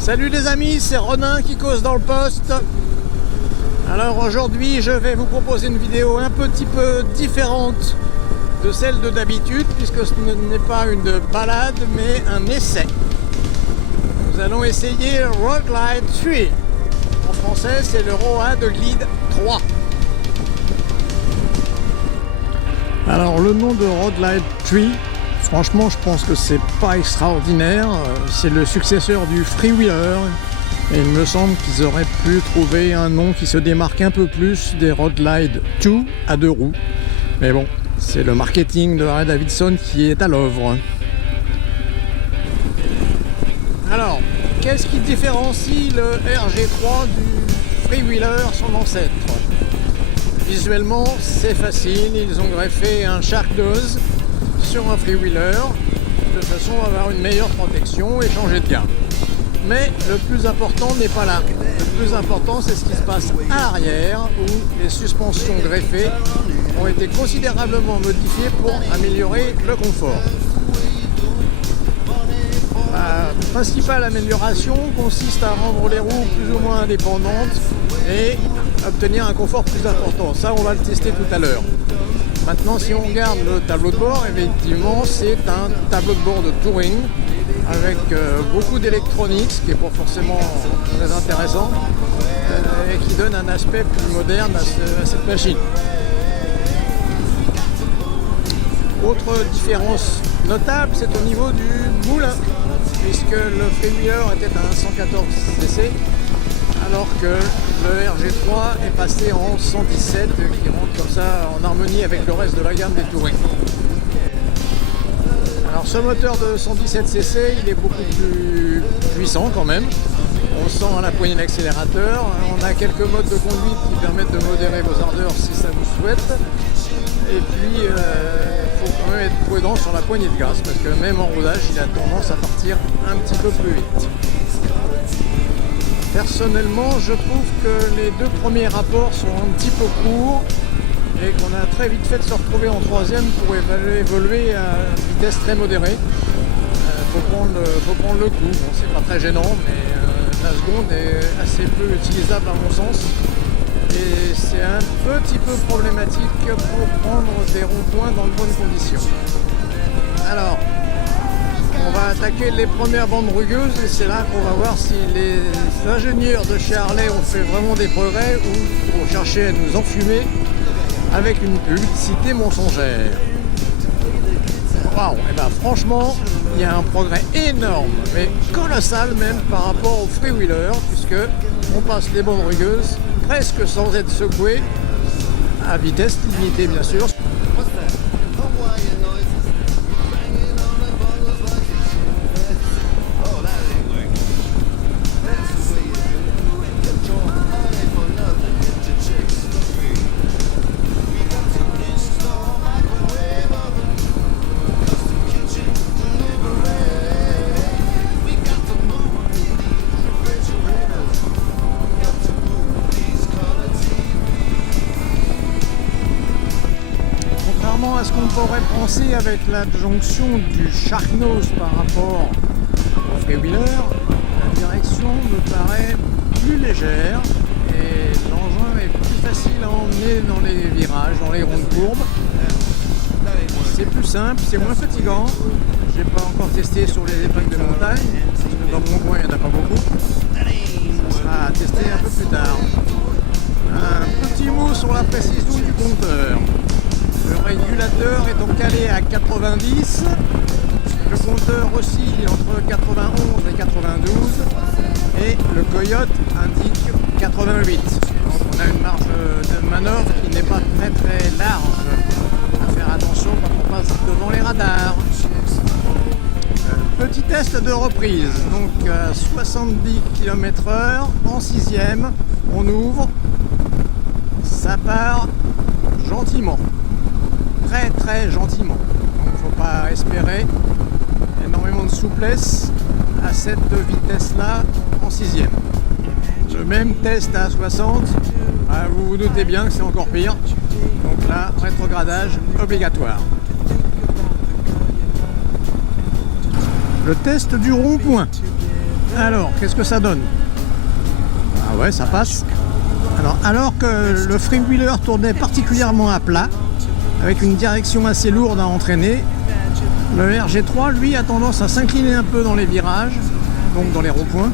Salut les amis, c'est Ronin qui cause dans le poste. Alors aujourd'hui je vais vous proposer une vidéo un petit peu différente de celle de d'habitude, puisque ce n'est pas une balade mais un essai. Nous allons essayer Road Glide 3. En français c'est le Road Glide 3. Alors le nom de Road Glide 3, franchement je pense que c'est pas extraordinaire. C'est le successeur du Freewheeler. Et il me semble qu'ils auraient pu trouver un nom qui se démarque un peu plus des Road Glide 2 à deux roues. Mais bon, c'est le marketing de Harley-Davidson qui est à l'œuvre. Alors, qu'est-ce qui différencie le RG3 du Freewheeler, son ancêtre? Visuellement, c'est facile, ils ont greffé un Shark Nose sur un Freewheeler de façon à avoir une meilleure protection et changer de gamme. Mais le plus important n'est pas là. Le plus important, c'est ce qui se passe à l'arrière, où les suspensions greffées ont été considérablement modifiées pour améliorer le confort. La principale amélioration consiste à rendre les roues plus ou moins indépendantes et obtenir un confort plus important. Ça, on va le tester tout à l'heure. Maintenant, si on regarde le tableau de bord, effectivement, c'est un tableau de bord de touring avec beaucoup d'électronique, ce qui n'est pas forcément très intéressant, et qui donne un aspect plus moderne à cette machine. Autre différence notable, c'est au niveau du moulin, puisque le Freewheeler était un 114 cc, alors que le RG3 est passé en 117, qui rentre comme ça en harmonie avec le reste de la gamme des Touring. Alors ce moteur de 117 cc, il est beaucoup plus puissant quand même. On sent à la poignée d'accélérateur. On a quelques modes de conduite qui permettent de modérer vos ardeurs si ça vous souhaite. Et puis, il faut quand même être prudent sur la poignée de gaz, parce que même en rodage, il a tendance à partir un petit peu plus vite. Personnellement, je trouve que les deux premiers rapports sont un petit peu courts et qu'on a très vite fait de se retrouver en troisième pour évoluer à vitesse très modérée. Faut prendre le coup. Bon, c'est pas très gênant, mais la seconde est assez peu utilisable à mon sens. Et c'est un petit peu problématique pour prendre des ronds-points dans de bonnes conditions. Alors, on va attaquer les premières bandes rugueuses et c'est là qu'on va voir si les ingénieurs de chez Harley ont fait vraiment des progrès ou vont chercher à nous enfumer avec une publicité mensongère. Waouh, et ben franchement, il y a un progrès énorme, mais colossal même par rapport au Freewheeler, puisque on passe les bandes rugueuses presque sans être secoué, à vitesse limitée bien sûr. Contrairement à ce qu'on pourrait penser avec l'adjonction du Shark Nose par rapport au Freewheeler, la direction me paraît plus légère et l'engin est plus facile à emmener dans les virages, dans les rondes courbes. C'est plus simple, c'est moins fatigant. J'ai pas encore testé sur les épingles de montagne, parce que dans mon coin il n'y en a pas beaucoup. Ça sera à tester un peu plus tard. Un petit mot sur la précision du compteur. Le régulateur étant calé à 90, le compteur oscille entre 91 et 92 et le Coyote indique 88. Donc on a une marge de manœuvre qui n'est pas très large. À faire attention quand on passe devant les radars. Petit test de reprise, donc à 70 km/h en 6e, on ouvre, ça part gentiment. Très gentiment. Donc il ne faut pas espérer énormément de souplesse à cette vitesse-là en 6e. Le même test à 60, vous vous doutez bien que c'est encore pire. Donc là, rétrogradage obligatoire. Le test du rond-point. Alors, qu'est-ce que ça donne? Ah ouais, ça passe. Alors que le freewheeler tournait particulièrement à plat, avec une direction assez lourde à entraîner, le RG3, lui, a tendance à s'incliner un peu dans les virages, donc dans les ronds-points.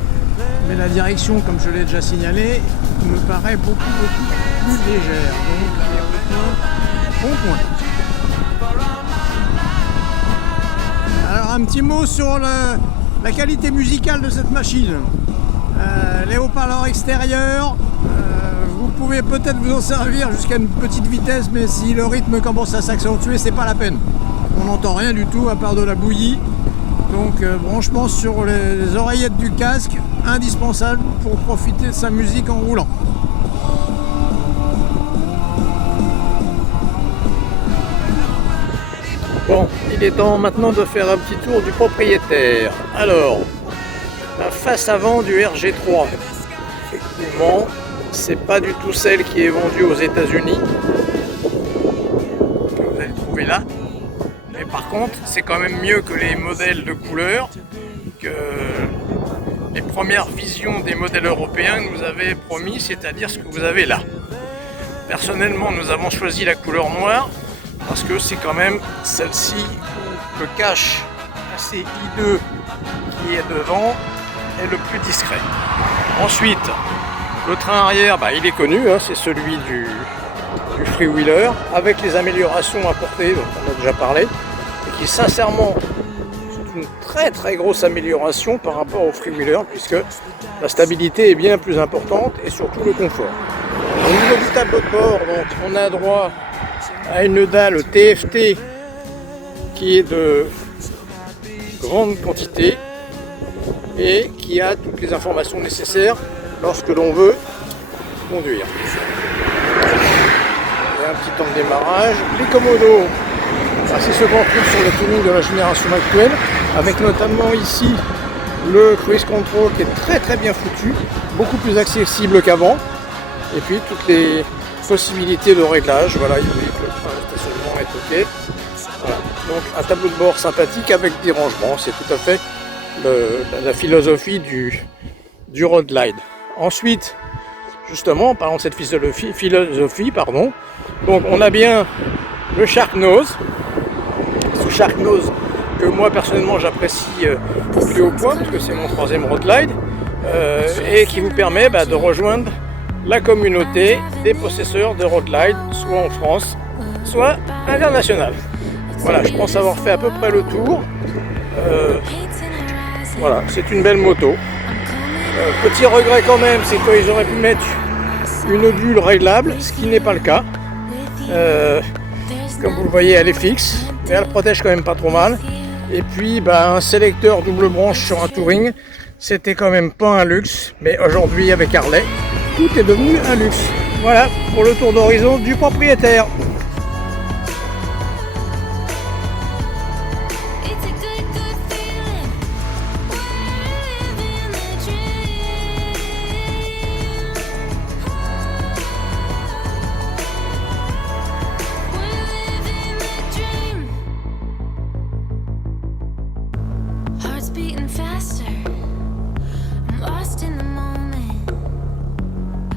Mais la direction, comme je l'ai déjà signalé, me paraît beaucoup plus légère. Donc les ronds-points, bon point. Alors un petit mot sur la qualité musicale de cette machine. Les haut-parleurs extérieurs, vous pouvez peut-être vous en servir jusqu'à une petite vitesse, mais si le rythme commence à s'accentuer, c'est pas la peine. On n'entend rien du tout à part de la bouillie. Donc branchement sur les oreillettes du casque, indispensable pour profiter de sa musique en roulant. Bon, il est temps maintenant de faire un petit tour du propriétaire. Alors, la face avant du RG3, effectivement, c'est pas du tout celle qui est vendue aux États-Unis, que vous allez trouver là. Mais par contre, c'est quand même mieux que les modèles de couleur, que les premières visions des modèles européens que vous avez promis, c'est-à-dire ce que vous avez là. Personnellement, nous avons choisi la couleur noire parce que c'est quand même celle-ci où le cache assez hideux qui est devant est le plus discret. Ensuite, le train arrière, il est connu, hein, c'est celui du freewheeler, avec les améliorations apportées dont on a déjà parlé, et qui sincèrement c'est une très grosse amélioration par rapport au freewheeler, puisque la stabilité est bien plus importante et surtout le confort. Au niveau du tableau de bord, donc, on a droit à une dalle TFT qui est de grande quantité et qui a toutes les informations nécessaires lorsque l'on veut conduire. Il y a un petit temps de démarrage. Les commodos, c'est ce qu'on trouve sur le tuning de la génération actuelle, avec notamment ici le cruise control qui est très bien foutu, beaucoup plus accessible qu'avant, et puis toutes les possibilités de réglage. Voilà, il vous dit que le stationnement est ok. Voilà. Donc un tableau de bord sympathique avec des rangements, c'est tout à fait la philosophie du Road Glide. Ensuite, justement, parlons de cette philosophie, donc on a bien le Shark Nose, ce Shark Nose que moi personnellement j'apprécie au plus haut point, parce que c'est mon 3e Road Glide, et qui vous permet de rejoindre la communauté des possesseurs de Road Glide, soit en France, soit international. Voilà, je pense avoir fait à peu près le tour. Voilà, c'est une belle moto. Petit regret quand même, c'est qu'ils auraient pu mettre une bulle réglable, ce qui n'est pas le cas. Comme vous le voyez, elle est fixe, mais elle protège quand même pas trop mal. Et puis un sélecteur double branche sur un Touring, c'était quand même pas un luxe, mais aujourd'hui avec Harley, tout est devenu un luxe. Voilà pour le tour d'horizon du propriétaire. Beating faster, I'm lost in the moment.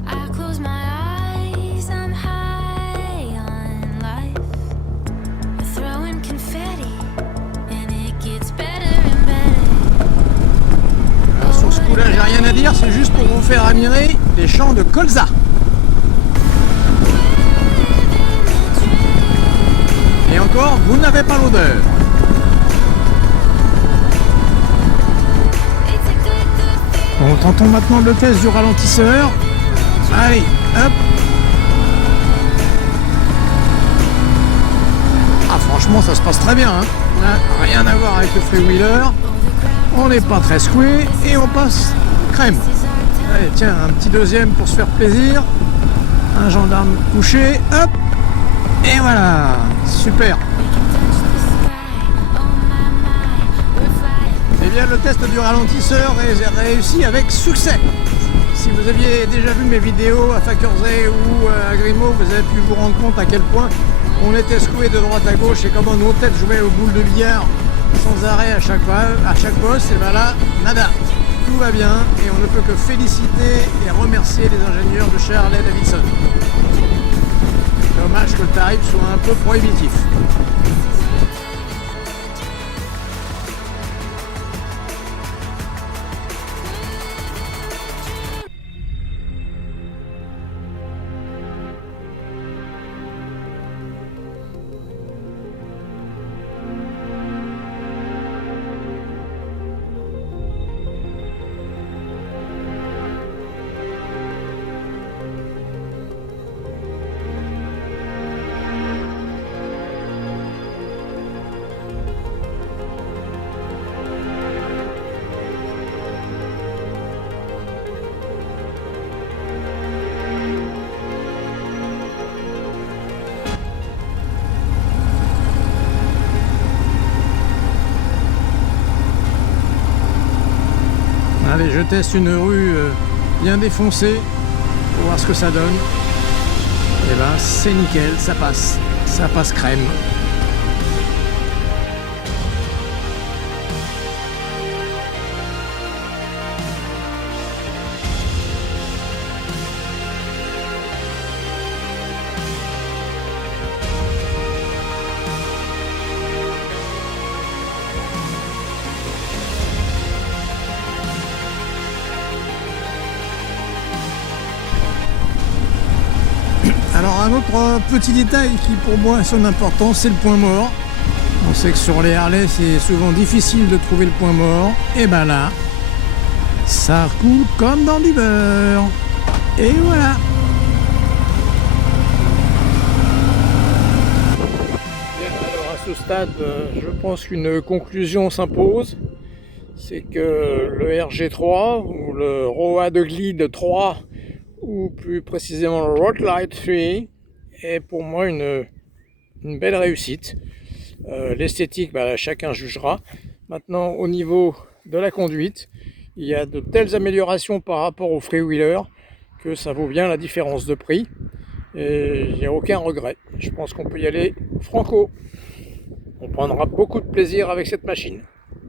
I close my eyes, I'm high on life. We're throwing confetti, and it gets better and better. Alors, sur ce coup-là, j'ai rien à dire, c'est juste pour vous faire admirer les champs de colza. Et encore, vous n'avez pas l'odeur. Bon, tentons maintenant le test du ralentisseur. Allez, hop. Ah, franchement, ça se passe très bien. Hein. On n'a rien à voir avec le freewheeler. On n'est pas très secoué et on passe crème. Allez, tiens, un petit deuxième pour se faire plaisir. Un gendarme couché, hop. Et voilà, super. Eh bien, le test du ralentisseur est réussi avec succès. Si vous aviez déjà vu mes vidéos à Fackersay ou à Grimaud, vous avez pu vous rendre compte à quel point on était secoué de droite à gauche et comment nos têtes jouaient aux boules de billard sans arrêt à chaque poste. Et bien là, nada. tout va bien et on ne peut que féliciter et remercier les ingénieurs de chez Harley-Davidson. Dommage que le tarif soit un peu prohibitif. Allez, je teste une rue bien défoncée pour voir ce que ça donne. Et ben c'est nickel, ça passe crème. Alors un autre petit détail qui pour moi a son importance, c'est le point mort. On sait que sur les Harley c'est souvent difficile de trouver le point mort. Et ben là, ça coule comme dans du beurre. Et voilà. Alors à ce stade, je pense qu'une conclusion s'impose. C'est que le RG3 ou le Road Glide 3 ou plus précisément le Road Glide 3 est pour moi une belle réussite. L'esthétique, chacun jugera. Maintenant, au niveau de la conduite, il y a de telles améliorations par rapport au freewheeler que ça vaut bien la différence de prix. Et il n'y a aucun regret. Je pense qu'on peut y aller franco. On prendra beaucoup de plaisir avec cette machine.